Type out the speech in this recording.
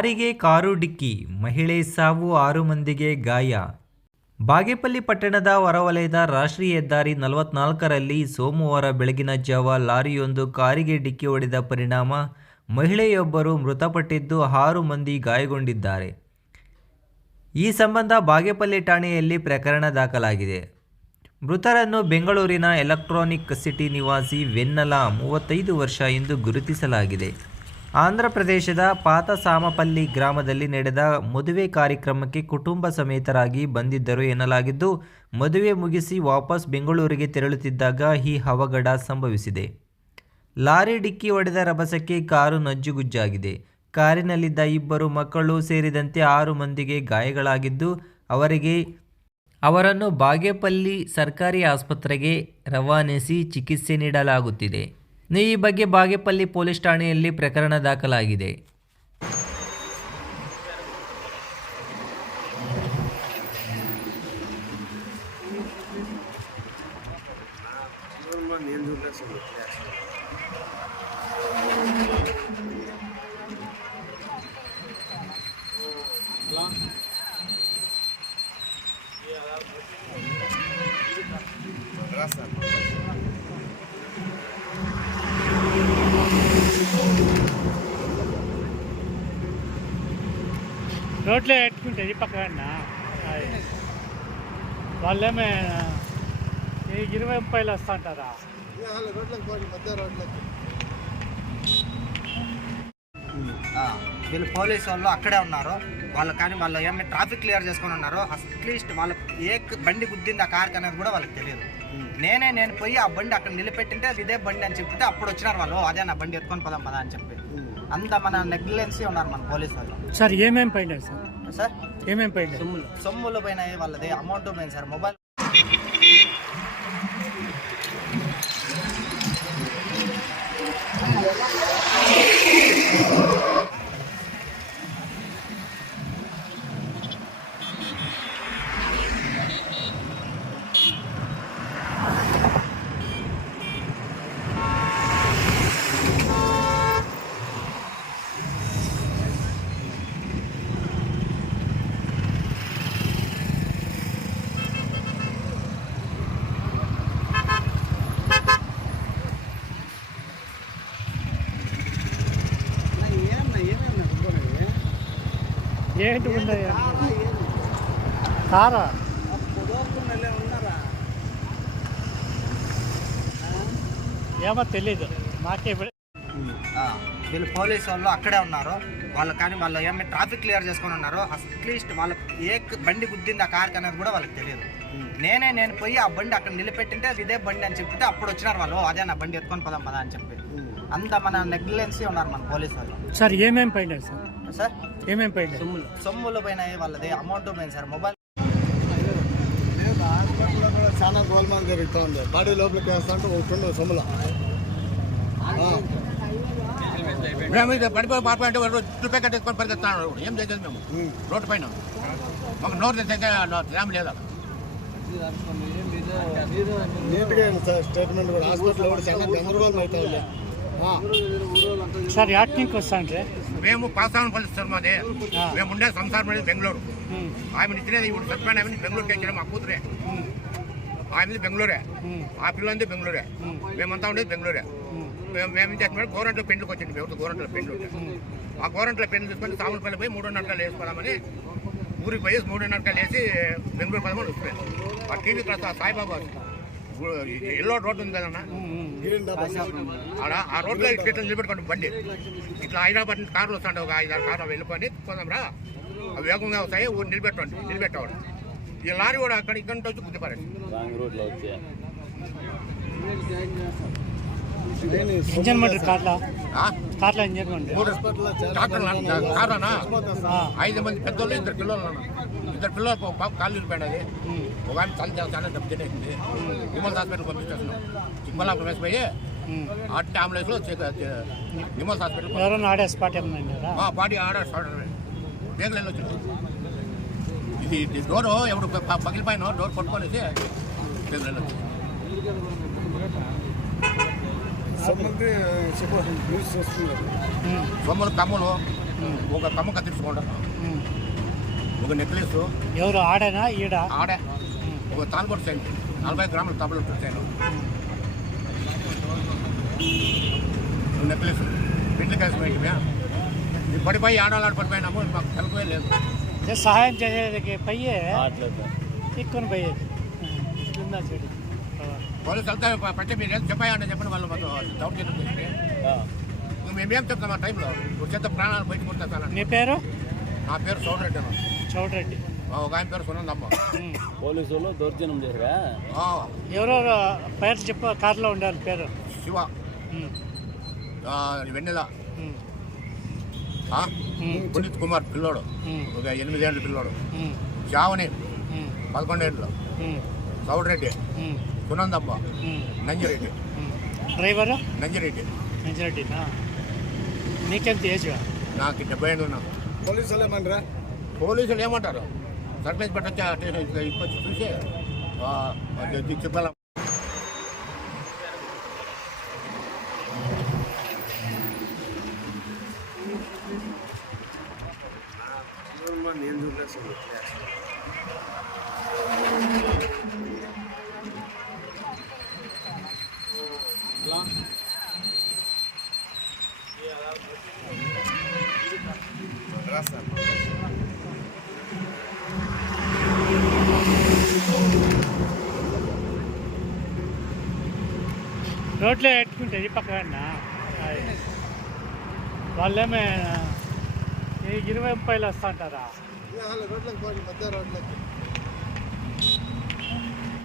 ಲಾರಿಗೆ ಕಾರು ಡಿಕ್ಕಿ, ಮಹಿಳೆ ಸಾವು ಆರು ಮಂದಿಗೆ ಗಾಯ. ಬಾಗೇಪಲ್ಲಿ ಪಟ್ಟಣದ ಹೊರವಲಯದ ರಾಷ್ಟ್ರೀಯ ಹೆದ್ದಾರಿ ನಲವತ್ನಾಲ್ಕರಲ್ಲಿ ಸೋಮವಾರ ಬೆಳಗಿನ ಜಾವ ಲಾರಿಯೊಂದು ಕಾರಿಗೆ ಡಿಕ್ಕಿ ಹೊಡೆದ ಪರಿಣಾಮ ಮಹಿಳೆಯೊಬ್ಬರು ಮೃತಪಟ್ಟಿದ್ದು ಆರು ಮಂದಿ ಗಾಯಗೊಂಡಿದ್ದಾರೆ. ಈ ಸಂಬಂಧ ಬಾಗೇಪಲ್ಲಿ ಠಾಣೆಯಲ್ಲಿ ಪ್ರಕರಣ ದಾಖಲಾಗಿದೆ. ಮೃತರನ್ನು ಬೆಂಗಳೂರಿನ ಎಲೆಕ್ಟ್ರಾನಿಕ್ ಸಿಟಿ ನಿವಾಸಿ ವೆನ್ನಲ ಮೂವತ್ತೈದು ವರ್ಷ ಎಂದು ಗುರುತಿಸಲಾಗಿದೆ. ಆಂಧ್ರ ಪ್ರದೇಶದ ಪಾತಸಾಮಪಲ್ಲಿ ಗ್ರಾಮದಲ್ಲಿ ನಡೆದ ಮದುವೆ ಕಾರ್ಯಕ್ರಮಕ್ಕೆ ಕುಟುಂಬ ಸಮೇತರಾಗಿ ಬಂದಿದ್ದರು ಎನ್ನಲಾಗಿದ್ದು, ಮದುವೆ ಮುಗಿಸಿ ವಾಪಸ್ ಬೆಂಗಳೂರಿಗೆ ತೆರಳುತ್ತಿದ್ದಾಗ ಈ ಅವಘಡ ಸಂಭವಿಸಿದೆ. ಲಾರಿ ಡಿಕ್ಕಿ ಹೊಡೆದ ರಭಸಕ್ಕೆ ಕಾರು ನಜ್ಜುಗುಜ್ಜಾಗಿದೆ. ಕಾರಿನಲ್ಲಿದ್ದ ಇಬ್ಬರು ಮಕ್ಕಳು ಸೇರಿದಂತೆ ಆರು ಮಂದಿಗೆ ಗಾಯಗಳಾಗಿದ್ದು, ಅವರಿಗೆ ಅವರನ್ನು ಬಾಗೇಪಲ್ಲಿ ಸರ್ಕಾರಿ ಆಸ್ಪತ್ರೆಗೆ ರವಾನಿಸಿ ಚಿಕಿತ್ಸೆ ನೀಡಲಾಗುತ್ತಿದೆ. ಈ ಬಗ್ಗೆ ಬಾಗೇಪಲ್ಲಿ ಪೊಲೀಸ್ ಠಾಣೆಯಲ್ಲಿ ಪ್ರಕರಣ ದಾಖಲಾಗಿದೆ. రోడ్లే పెట్టుకుంటే ఈ పక్కన వాళ్ళేమే ఇరవై ముప్పైలు వస్తా అంటారా పోయి వీళ్ళు పోలీసు వాళ్ళు అక్కడే ఉన్నారు. వాళ్ళు కానీ వాళ్ళు ఏమైనా ట్రాఫిక్ క్లియర్ చేసుకొని ఉన్నారు అట్లీస్ట్ వాళ్ళ ఏ బండి గుద్దింది ఆ కార్కి అనేది కూడా వాళ్ళకి తెలియదు. నేనే నేను పోయి ఆ బండి అక్కడ నిలబెట్టింటే అది ఇదే బండి అని చెప్తే అప్పుడు వచ్చినారు వాళ్ళు. అదే నా బండి ఎత్తుకొని పదాం పదా అని చెప్పి. అంత మన నెగ్లిజెన్సీ ఉన్నారు మన పోలీసు వాళ్ళు సార్ ఏమేమి పోయినాయి సార్ సార్ ఏమేమి పోయినాయి సొమ్ములు పోయినాయి వాళ్ళది అమౌంట్ పోయింది సార్ మొబైల్ ఏంటి ఉన్నాయా కారా? ఏమో తెలీదు. మాకే వీళ్ళు పోలీసు వాళ్ళు అక్కడే ఉన్నారు. వాళ్ళు కానీ వాళ్ళు ఏమి ట్రాఫిక్ క్లియర్ చేసుకొని ఉన్నారు. అట్లీస్ట్ వాళ్ళ ఏ బండి గుద్దింది ఆ కార్కి అనేది కూడా వాళ్ళకి తెలియదు నేనే నేను పోయి ఆ బండి అక్కడ నిలబెట్టింటే అది ఇదే బండి అని చెప్తే అప్పుడు వచ్చినారు వాళ్ళు. అదే నా బండి ఎత్తుకొని పదాం పదా అని చెప్పి. అంత మన నెగ్లిజెన్సీ ఉన్నారు మన పోలీసు వాళ్ళు. సార్ ఏమేమి పోయినాయి సార్? సార్? ఏమేమి పోయినాయి? సొమ్ములు. పోయినాయి వాళ్ళది అమౌంట్ పోయింది సార్. మొబైల్ హాస్పిటల్లో కూడా చాలా గోల్మాల్ జరుగుతూ ఉంది బాడీ లోపలికి వేస్తా అంటే ఒకటి ఉండదు సొమ్ముల. మేము ఇది పడిపోయి వాడు చుట్టూ పరిగెత్తున్నాడు వాడు. ఏం చేసేది మేము? రోడ్డు పైన. మాకు నోరు డ్యామ్ లేదా? నీట్గా సార్. స్టేట్మెంట్ కూడా. హాస్పిటల్లో కూడా చాలా గందరగోళం అవుతా ఉంది. సార్ యాక్టింగ్కి మేము పాసాలను పలుస్తారు మాది. మేము ఉండే సంసారం అనేది బెంగళూరు. ఆమె ఇచ్చినది ఇప్పుడు చచ్చిపోయిన ఆమె బెంగళూరుకి వచ్చిన మా కూతురే. ఆమెది బెంగళూరే. ఆ పిల్లంది బెంగళూరే. మేమంతా ఉండేది బెంగళూరే. మేము మేము ఏం చేస్తున్నాం గవర్నమెంట్లో పెండ్లకు వచ్చింది మేము గవర్నమెంట్లో పెండ్లు. ఆ గవర్నమెంట్లో పెండ్లు తీసుకొని సాములపల్లి పోయి మూడున్నర గంటలు వేసుకోదామని ఊరికి పోయి మూడున్నర గంటలు వేసి బెంగళూరు పదమూడు వస్తున్నాయి ఆ TV class Saibaba yellow road ఉంది కదన్నా ఆడ ఆ రోడ్లో ఇట్లా నిలబెట్టుకోండి బండి. ఇట్లా హైదరాబాద్ నుంచి కార్లు వస్తాంటే ఒక ఐదారు కార్లు వెళ్ళిపోయి పోదాంరా అవి వేగంగా వస్తాయి ఊరు నిలబెట్టండి నిలబెట్టవాడు. ఈ లారీ కూడా అక్కడ ఇక్కడ నుంచి వచ్చి గుద్దిపారండి ఇంజన్ మంటారు కార్లా? కార్లో ఇంజన్ ఆ, ఐదు మంది పెద్దోళ్ళు ఇద్దరు పిల్లలు. ఇద్దరు పిల్లలు ఒక పాప కాళ్ళు వెళ్ళిపోయినది ఒక ఆమె తల చాలా దెబ్బ తినేసింది. విమల్ హాస్పిటల్ పంపించేస్తున్నాం. చిక్కబల్లాపురం వేసిపోయి. అట్టి అంబులెన్స్లో విమల్ హాస్పిటల్ ఎవరైనా ఆడే స్పాట్ ఏమన్నా ఉన్నారా? మా బాడీ ఆర్డర్ బేగలు వచ్చింది ఇది డోరు ఎవడు పగిలిపోయిన డోర్ పట్టుకొనేసి బేగలు వచ్చింది సొమ్ములు కమ్ములు ఒక కమ్మ కత్తిరించుకుంటాను ఉమ్. ఒక నెక్లెస్. ఎవరు? ఆడేనా? ఈడ? ఆడే. ఒక తాల్బొట్టు సైన్ నలభై గ్రాముల తబలు సైన్ ఒక నెక్లెస్. పెళ్ళి కలిసి పోయింటిమే ఈ పడిపోయి ఆడాలాడు పడిపోయినాము మాకు కలుపువే లేదు. సహాయం చేసేది పయ్యే చిక్కుని పోయేది. చెడు. పోలీసు వెళ్తే పట్టి మీరు ఏం చెప్పాయని చెప్పిన వాళ్ళు మాకు డౌట్ చేసి ఇంక మేమేం చెప్తాం ఆ టైంలో ఇప్పుడు చేత ప్రాణాలు బయట కొట్టేస్తానండి నీ పేరు? నా పేరు సోదరెడ్డి అన్న. చౌడరెడ్డి. ఒక ఆయన పేరు సునందమ్మ. ఉమ్. పోలీసు వాళ్ళు దౌర్జన్యం చేశారా? ఆ, ఎవరెవరు పేరు చెప్పు కార్లో ఉండాలి పేరు. శివ. వెన్నెల. పునీత్ కుమార్ పిల్లోడు. ఒక ఎనిమిదేళ్ళ పిల్లోడు. జావని. పదకొండేళ్ళు. ఉమ్. ఉమ్. నంజిరెడ్డి. డ్రైవరు నంజిరెడ్డి మంచిరెడ్డినా నీకెంత ఏజ్ నాకు డెబ్బై ఏళ్ళు నాకు పోలీసులు ఏమనరా పోలీసులు ఏమంటారు సర్పంచ్ పెట్టచ్చా ఇప్పటి చూసి చెప్పాల రోడ్లో పెట్టుకుంటే ఈ పక్కన. వాళ్ళేమే ఇరవై ముప్పైలు వస్తుంటారా రోడ్లకు పోయి మధ్య రోడ్లకి.